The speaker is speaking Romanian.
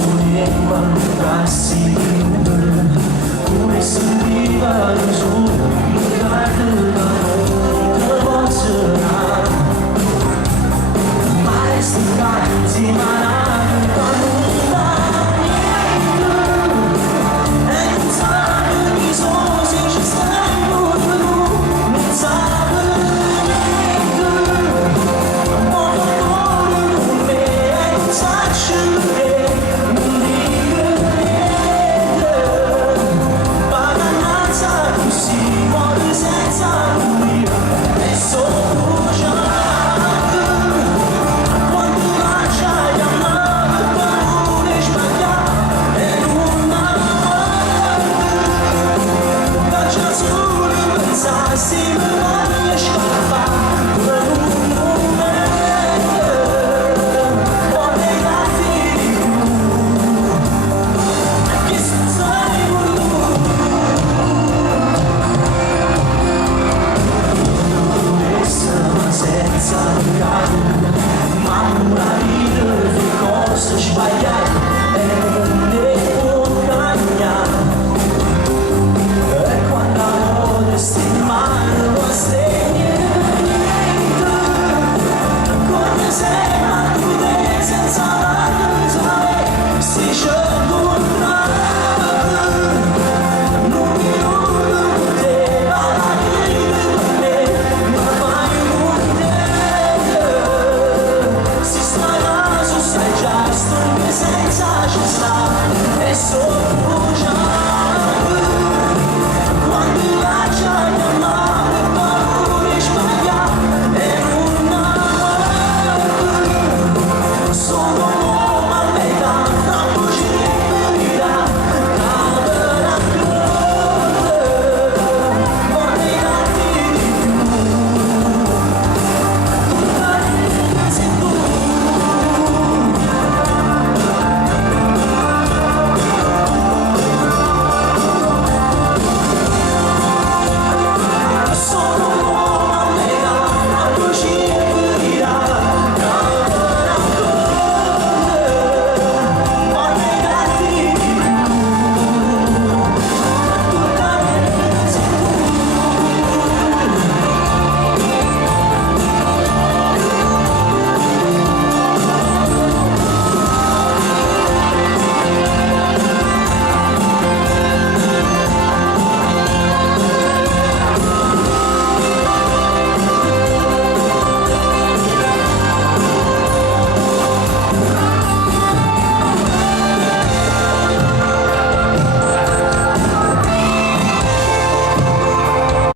sorrieva pra sempre. Come se viva il giorno, il guardo da noi, emocionar. Mas se cai, se manar, quando dá niente. E non sabe chi sono, se ci stai con lui, non sabe niente. Modo con me, e non sa scendere, non dico niente. Paganazza così, muore senza lui, e solo giornate. Quando lascia gli amava, parole sbagliate, e non lascia solo pensarsi, mi voglio scappare per un momento. Vorrei darti di più, che sei voluto. Questa senza calma, ma una vita di cose sbagliate e non ne può cambiare. E quando amore si male non segna niente, come sei ma tu sei senza ragione, si scioglie un tratto, non mi voglio te, ma vita per me, ma fai un niente. Si stai naso, sai già, sto senza ci sta, e solo